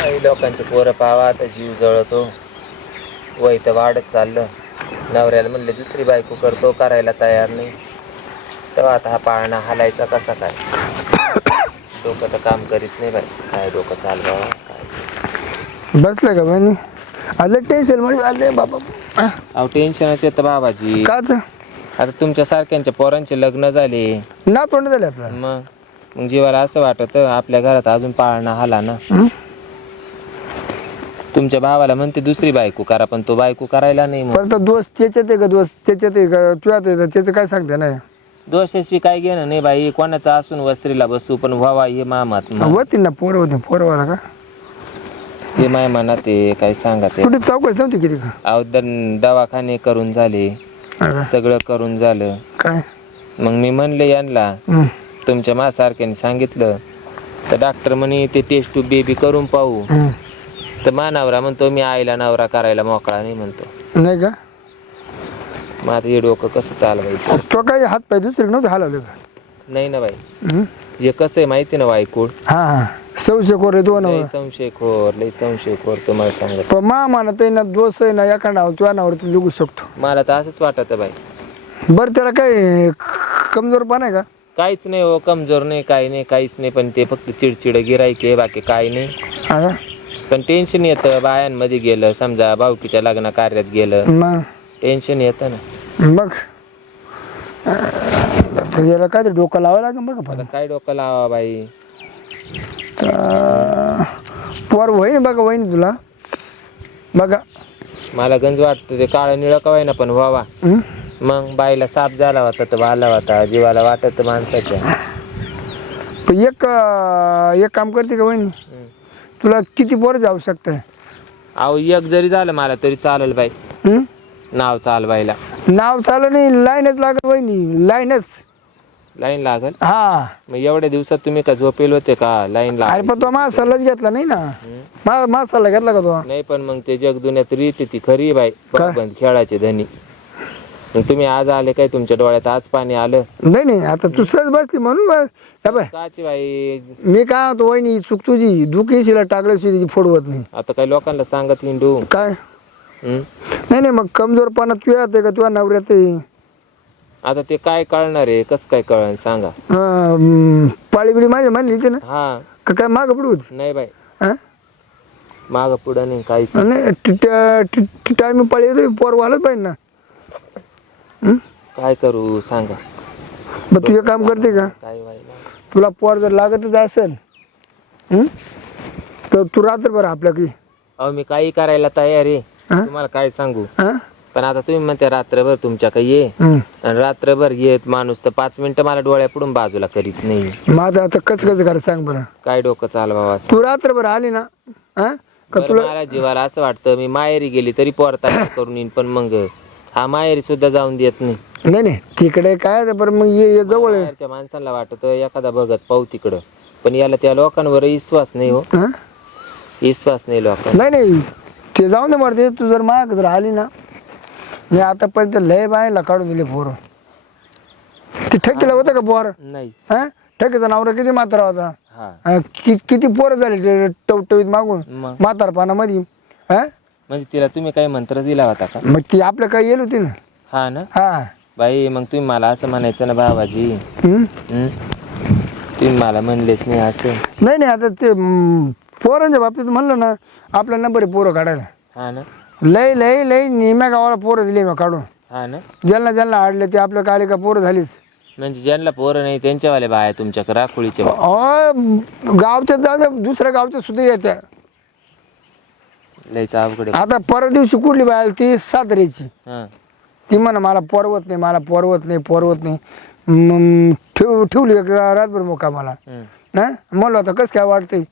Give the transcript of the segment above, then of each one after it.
काही लोकांचे पोरं पावा आता जीव जळतो. वय तर वाढत चाललं. नवऱ्याला म्हणले दुसरी बायको करतो करायला तयार नाही. तेव्हा आता हा पाळणा हालायचा कसा काय? डोकं तर काम करीत नाही बाई. काय डोकं चालवावं काय बसलं का बहिणी? आलं टेन्शनमध्ये आले बाबा. हा, अहो टेन्शनच येतं बाबाजी. काच आता तुमच्या सारख्यांच्या पोरांचे लग्न झाले. ना तोंड झाले आपल्याला मग? मग जीवाला असं वाटत आपल्या घरात अजून पाळणा हाला ना. हं? तुमच्या भावाला म्हणते दुसरी बायको करा पण तो बायको करायला नाही परत दोस्त त्याच्यात आहे का? दोस्त त्याच्यात आहे का? तुझ्यात आहे का? त्याचं काय सांगते नाही. दोषाशी काय घेणं नाही बाई कोणाचं असून वस्त्रीला बसू पण व्हावा हे मामात होती ना पोरं होते पोरवाला का? हे माय मनात आहे काय सांगा ते. कुठे चौकच नव्हती किती का? अहो दन- दवाखाने करून झाले हा का? सगळं करून झालं. काय? मग मी म्हणले यांना. तुमच्या मासारख्याने सांगितलं. तर डॉक्टर म्हणे ते टेस्ट टू बेबी करून पाहू. तर मानावरा म्हणतो मी आईला नवरा करायला मोकळा नाही म्हणतो. नाही का? मग आता हे डोकं कसं चालवायचं? तो काही हात पाय दुसरे नव्हते हलवले का? नाही ना बाई. हं? हे कसं आहे माहिती ना वायकूड हा हा. सौशे कोरे दोन लई संशय खोर लई संशय खोर तुम्हाला सांगत. पण मा म्हणत ना दोष आहे ना एका नाव तुझ्या नावावर तू लिहू शकतो. मला तर असंच वाटत बाई. बरं त्याला काय कमजोर पण आहे का? काहीच नाही हो कमजोर नाही काही नाही काहीच नाही पण ते फक्त चिडचिड गिरायचे बाकी काही नाही. हा का? पण टेन्शन येतं बायांमध्ये गेलं समजा भाऊकीच्या लग्न कार्यात गेलं. मग? टेन्शन येतं ना. मग? अं, याला काय ते डोकं लावायला लागेल बघा आता काय डोकं लावा बाई? पोर होईन बघा होईन तुला. बघा. मला गंज वाटतं ते काळं निळं कवाय ना पण व्हावा. हं? मग बाईला साप झाला होता तर आला होता जीवाला वाटत माणसाच्या. पण एक अं, एक काम करते का वहिनी. तुला किती पोरची आवश्यकता आहे अहो एक जरी झालं मला तरी चालेल बाई. हं? नाव चालवायला नाव चालू नाही लाईनच लागत वहिनी लाईनच. लाईन लागल? हा. मग एवढ्या दिवसात तुम्ही का झोपेल होते का? लाईन अरे लागल पण तो माझा सल्लाच घेतला नाही ना? मा माझा सल्ला घेतला का तो? नाही पण मग ते जग दुनियात रीत ती खरी आहे बाई. काय? बंद खेळाचे धनी. मग तुम्ही आज आले काय तुमच्या डोळ्यात आज पाणी आलं नाही नाही आता तू सहज बसली म्हणून बस. हे बाय काची बाई मी काय होतो वहिनी चूक तुझी दुखीशीला टाकल्याशिवाय तिची फोडवत नाही आता काही लोकांना सांगत हिंडू काय हं? नाही नाही मग कमजोरपणा तुझ्या आहे का तुझ्या नवऱ्यात आहे आता ते काय कळणार आहे कस काय कळण सांगा अं, पाळी बिळी माझी म्हणली होती ना हा का काय मागं पडू होती नाही बाई हा? माग पुढं नाही काहीच नाही टायमिंग पाळी येते पोर वाहलंच पाहिजे ना काय करू सांगा. मग तू एक काम करते का? काय व्हायला? तुला पोर जर लागतच असेल हं? तर तू रात्रभर आपल्याकडे अहो मी काही करायला तयार आहे. हा? तुम्हाला काय सांगू? हा? पण आता तुम्ही म्हणते रात्रभर तुमच्याकडे ये. हं. आणि रात्रभर येत माणूस तर पाच मिनिटं मला डोळ्यापुढून बाजूला करीत नाही. मग आता कसं कसं करा सांग बरं. काय डोकं चालवावं असं? तू रात्रभर आली ना हा? का बरं, तुला मला जीवाला असं वाटतं मी माहेरी गेली तरी पोरता करून येईन पण मग हा माहेरी सुद्धा जाऊन देत नाही. नाही नाही. तिकडे काय आहे, बरं मग ये ये जवळ आहे. बाहेरच्या माणसाला वाटत एखादा बघत पाहू तिकडं. पण याला त्या लोकांवर विश्वास नाही हो. हा? विश्वास नाही लोकांना नाही नाही. ते जाऊन दे मरते तू जर माग जर आली ना. मी आतापर्यंत लय बायला काढून दिले पोरं. ते ठेकीला होतं का पोर? नाही. हा? ठेकीचा नवरा किती म्हातारा होता? हा कि- किती पोरं झाले ते टवटवीत मागून? मग? म्हातारपणामध्ये. हा? म्हणजे तिला तुम्ही काही मंत्र दिला होता का? मग ती आपल्या काय येईल होती ना? हा ना? हा. बाई मग तुम्ही मला असं म्हणायचं ना बाबाजी हम्म? हं? तुम्ही मला म्हणलेच नाही असं. नाही नाही आता ते हम्म, पोरांच्या बाबतीत म्हणलं ना आपला नंबर आहे पोरं काढायला. हा ना? लय लय लय निम्या गावाला पोरं दिली मी काढून. हा ना? ज्यांना ज्यांना आडले ते आपल्या काले का पोरं झालीच. म्हणजे ज्यांना पोरं नाही त्यांच्यावाले बाया तुमच्याकडे राखोळीचे. बा. अहो, गावच्या जाऊ द्या, दुसऱ्या गावच्या सुद्धा येत्या. लयच अवघड आहे. आता परत दिवशी कुठली बाय आली ती? साताऱ्याची. हा. ती म्हणा मला पोरवत नाही मला पोरवत नाही पोरवत नाही. मग ठेव ठेवली एक रातभर मोका मला. हं. ना म्हणलं आता कसं काय वाटतंय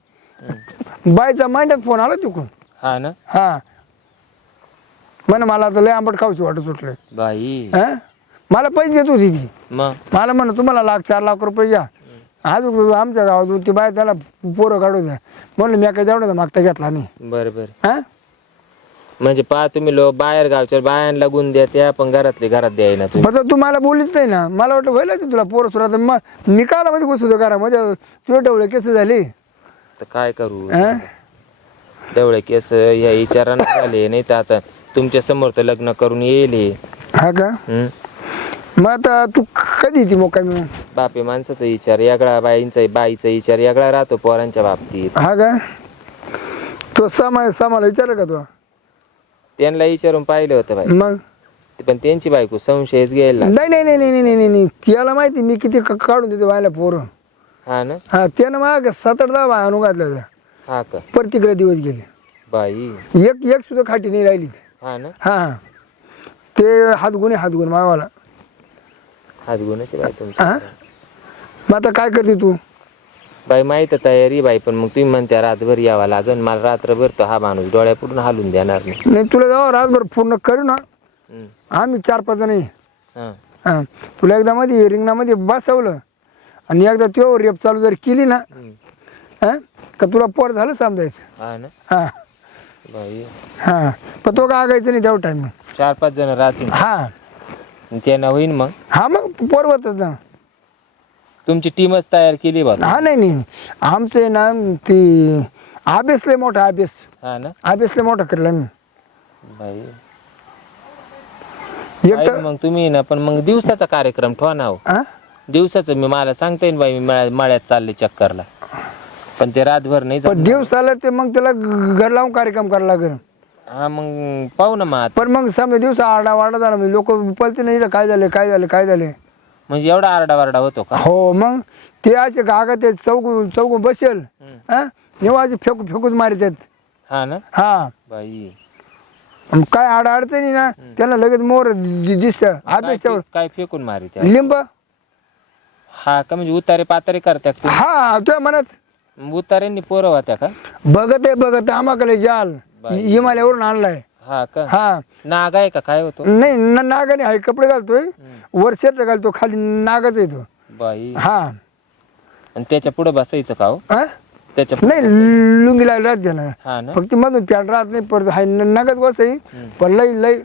बायचा मांड्यात फोन आला तिकून हा ना? हा. म्हण मला आता लय आंबट खाऊची वाटत सुटले बाई. हा? मला पैसे देत होती ती. मग? मला म्हण तुम्हाला लाख चार लाख रुपये द्या. आज आमच्या गावात ती बाय त्याला पोरं काढू द्या. म्हणलं मी काही तेवढा मागता घेतला नाही. बर बर. हा? म्हणजे पहा तुम्ही लोक बाहेर गावच्या बायांना गुण द्या त्या पण घरातले घरात द्याय ना तुम्ही. मग तू मला बोललीच नाही ना. मला वाटलं व्हायला की तुला पोरं सुरू मग मी काला मध्ये घुसतो घरामध्ये तुझे डवळे केस झाले. तर काय करू? हा? तेवढे केस या विचारानं झाले नाही तर आता तुमच्यासमोर तर लग्न करून येईल. हे. हा का? मग आता तू कधी येते मोकामी बापे माणसाचा विचार यागळा बाईंचा बाईचा विचार यागळा राहतो पोरांच्या बाबतीत. हा का? तो सामा सामाला विचारलं का तू? त्यांना विचारून पाहिलं होतं बाई. मग? पण त्यांची बायको संशयच घ्यायला लागली. नाही नाही नाही नाही नाही नाही नाही. त्याला माहिती मी किती क- काढून देतो व्हायला पोरं. हा ना? हा त्यानं मग सात आठ दहा आणून घातल्या होत्या. हा का? परतीकडे दिवस गेले. बाई. एक एक सुद्धा खाटी नाही राहिली. हा ना? हा. हा ते हातगुणे हातगुण मावाला हात गुणाची बाई हा? मग आता काय करते तू? बाई माहीत आहे तयारी बाई पण मग तुम्ही म्हणत्या रातभर यावा लागन. मला रात्रभर तो हा माणूस डोळ्यापुढून हालून देणार नाही. नाही तुला जाऊ रातभर पूर्ण करू ना. हं. आम्ही चार पाच जण आहे. हा. हा. तुला एकदा मध्ये रिंगणामध्ये बसवलं. आणि एकदा तो रेप चालू जर केली ना. हा का तुला पोर झालं समजायचं? हा ना. हा. बाई. हा. पण तो का आगायचं नाही तेवढं टाइम चार पाच जण राहतील. हा. त्यांना होईन मग? हा मग पोर होतच ना. तुमची टीमच तयार केली बा हा नाही नाही. आमचं ना ती अभ्यास लय मोठा अभ्यास हा ना? अभ्यास लय मोठा केला मी बाई. एक मग तुम्ही ना पण मग दिवसाचा कार्यक्रम ठेवा ना हो. हा? दिवसाचं मी मला सांगता येईन बाई मी मळ्या- मळ्यात चालले चक्करला. पण ते रातभर नाही पण जमणार. दिवस आला ते मग त्याला घर लावून कार्यक्रम करायला लागेल. हा मग पाहू ना मग आता. पण मग समजा दिवस आरडा वारडा झाला म्हणजे लोक पळते नाही इकडं काय झाले काय झाले काय झाले? म्हणजे एवढा आरडा वारडा होतो का? हो मग ते असे गागा ते चौक चौक बसेल हं. असे फेकू फेकूच मारितात. हा ना? हा. बाई. काय आड अडचणी ना त्याला लगेच मोर दिसत. काय फे- काय फेकून मारी त्या लिंब. हा का म्हणजे उतारे पातारे करत्या का हा तुझ्या मनात तुम्ही? उताऱ्यांनी पोरं होत्या का? बघत आहे बघत आहे, आमाकडे जाल. बाई. हिमालयावरून आणलाय. हा का? हा. नाग आहे का? काय होतो? नाही न- नागाने आहे कपडे घालतोय वर शर्ट घालतो खाली नागाच येतो बाई. हा. आणि त्याच्या पुढे बसायचं का हो? हा? त्याच्या नाही लुंगी लावली राहते ना. हा ना. फक्त मधून पॅन्ट राहत नाही परत हाय न- नगद हम्म. पण लई लई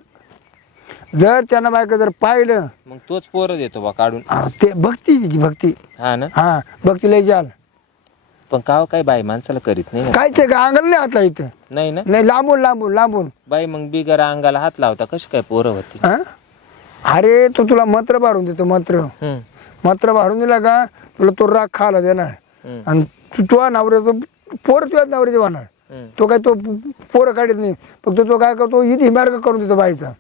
जर त्यांना बायका जर पाहिलं मग तोच पोरं देतो बा काढून. ते भक्ती तिची भक्ती. हा ना. हा भक्ती लई जाल. पण का हो काय बाई माणसाला करीत नाही ना काय ते अंगाला नाही हातला इथं नाही ना. नाही लांबून लांबून लांबून. बाई मग बिगर अंगाला हात लावता कशी काय पोरं होती? हा? अरे तो तुला मंत्र भरून देतो मंत्र. हम्म, मंत्र भरून दिला का तुला तो राग खायला देणार. हम्म, आणि तू तुझ्या नवऱ्याचं पोर तुझ्या नवऱ्याचे होणार. हम्म. तो काय तो पोरं काढत नाही. फक्त तो काय करतो इथे हिमार्ग करून देतो बाईचा.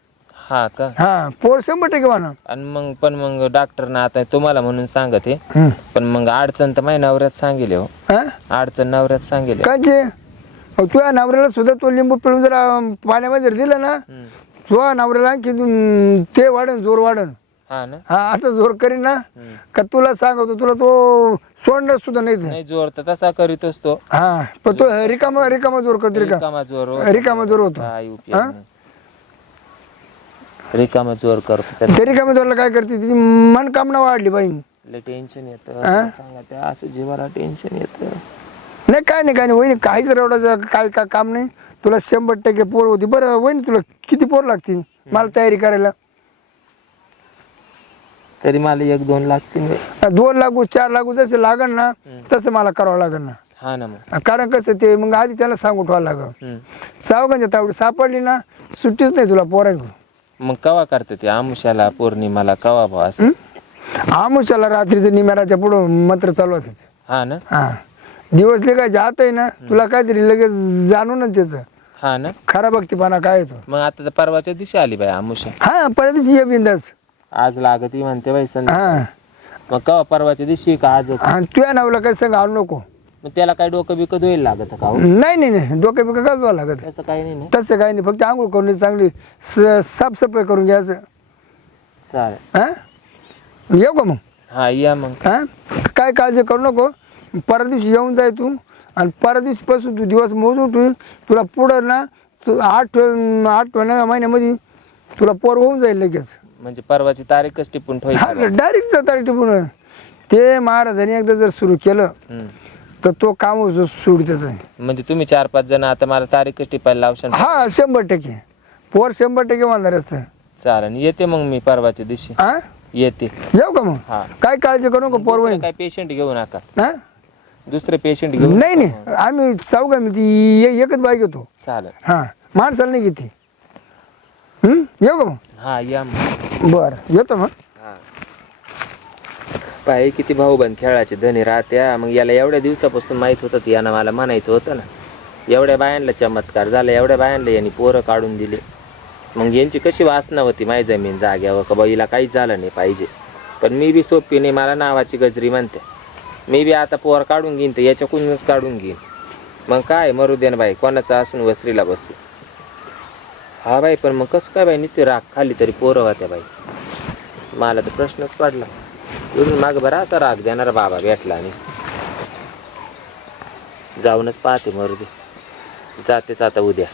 हा का हा पोर शंभर टक्के होणार आणि मग पण मग डॉक्टर ना आता तुम्हाला म्हणून सांगत हे हम्म. पण मग अडचण तर माझ्या नवऱ्यात सांगेल हो? अडचण नवऱ्यात सांगेल काचे अहो, तुझ्या नवऱ्याला सुद्धा तो लिंबू पिळून जर अं, पाण्यामध्ये जर दिलं ना. तुझ्या नवऱ्याला आणखी अं, ते वाढन जोर वाढन हा ना हा असं जोर करीन ना. का तुला सांगतो तुला तो सोडणार सुद्धा नाही ते. नाही जोर तर तसा करीतोच तो हा पण तो रिकामा रिकामा जोर करतो रिकामा रिकामा जोर हो. रिकामा जोर होतो काय उपयोग नाही. रिकामा जोर करतो. त्याला ते रिकामा जोरला काय करते तिची मनकामना वाढली बाई लय टेन्शन येतं. हा? सांगा त्या असं जीवाला टेन्शन येतं. नाही काय नाही काय नाही. वहिनी काहीच रवडाचं काय काय काम नाही. तुला शंभर टक्के पोर होती. बरं वहिनी तुला किती पोर लागतील? मला तयारी करायला. तरी मला एक दोन लागतील. दोन लागू चार लागू जसे लागन ना तसं मला करावं लागेल ना. हा ना मग. कारण कसं ते मग आधी त्याला सांगू ठेवावं लागल. हम्म. सावकांच्या तावडी सापडली ना सुट्टीच नाही तुला पोरा मग कवा करते ते? आमुष्याला पौर्णिमाला कवा भाऊ असं? आमुषाला रात्रीचं निम्याराच्या पुढं मंत्र चालू होते हा ना? हा. दिवस लिगायचे हात आहे ना तुला काहीतरी लगेच जाणूनच त्याचं. हा ना? खरा भक्तीपणा काय येतो? मग आता तर परवाच्या दिवशी आली बाई आमुष्या. हा परत दिवशी ये बिंदास. आज लागत म्हणते बाई संध्या. हा. मग कवा परवाच्या दिवशी का आज? आणि तुझ्या नावला काही सांग आणू नको. मग त्याला काय डोकं बिकं धुईल लागत का हो? नाही नाही नाही. डोकं बिकं काय धुवावं लागत? तसं काही नाही ना. तसं काही नाही. फक्त आंघोळ करून चांगली स- साफसफाई करून घ्यायचं. चालेल. हा? येऊ का मग? हा या मग. हा? काय काळजी करू नको. परवा दिवशी येऊन जाय तू. आणि परवा दिवशीपासून तू दिवस मोजून ठेव. तुला पुढं ना तू आठ आठ महिन्यामध्ये तुला पोर होऊन जाईल लगेच. म्हणजे परवाची तारीखच टिपून ठेवायची. डायरेक्ट तारीख टिपून. ते महाराजांनी एकदा जर सुरू केलं हम्म. तर तो काम सोडतच आहे म्हणजे तुम्ही चार पाच जण आता मला तारीखच टिपायला लावशाल? हा शंभर टक्के. पोर शंभर टक्के मानणार असतं. चालेल येते मग मी परवाच्या दिवशी. हा येते. येऊ का मग? हा. काय काळजी करू नको पोर दुसरं काय पेशंट घेऊ नका. हा दुसरे पेशंट घेऊन नाही नाही. आम्ही चौघा मी ती ए- एकच बाईक घेतो. चालेल. हां. माणसाला नाही घेते. हं? येऊ का मग? हा या मग. बरं येतो मग. पाय किती भाऊ खेळाचे धनी राहत्या. मग याला एवढ्या दिवसापासून माहीत होतं की यानं मला म्हणायचं होतं ना. एवढ्या बायांना चमत्कार झाला एवढ्या बायांना यांनी पोरं काढून दिले. मग यांची कशी वासना होती माझी जमीन जाग्यावर का बाईला काहीच झालं नाही पाहिजे. पण मी बी सोपी नाही मला नावाची गजरी म्हणते. मी बी आता पोर काढून घेईन तर याच्याकडूनच काढून घेईन. मग काय मरू दे ना बाई कोणाचा असून वस्त्रीला बसू. हा बाई पण मग कसं काय बाई नुसती राख खाली तरी पोरं होत्या बाई. मला तर प्रश्नच पडला. तुम्ही माग बरा आता राग देणारा बाबा भेटला आणि जाऊनच पाहते मरू दे. जातेच आता उद्या.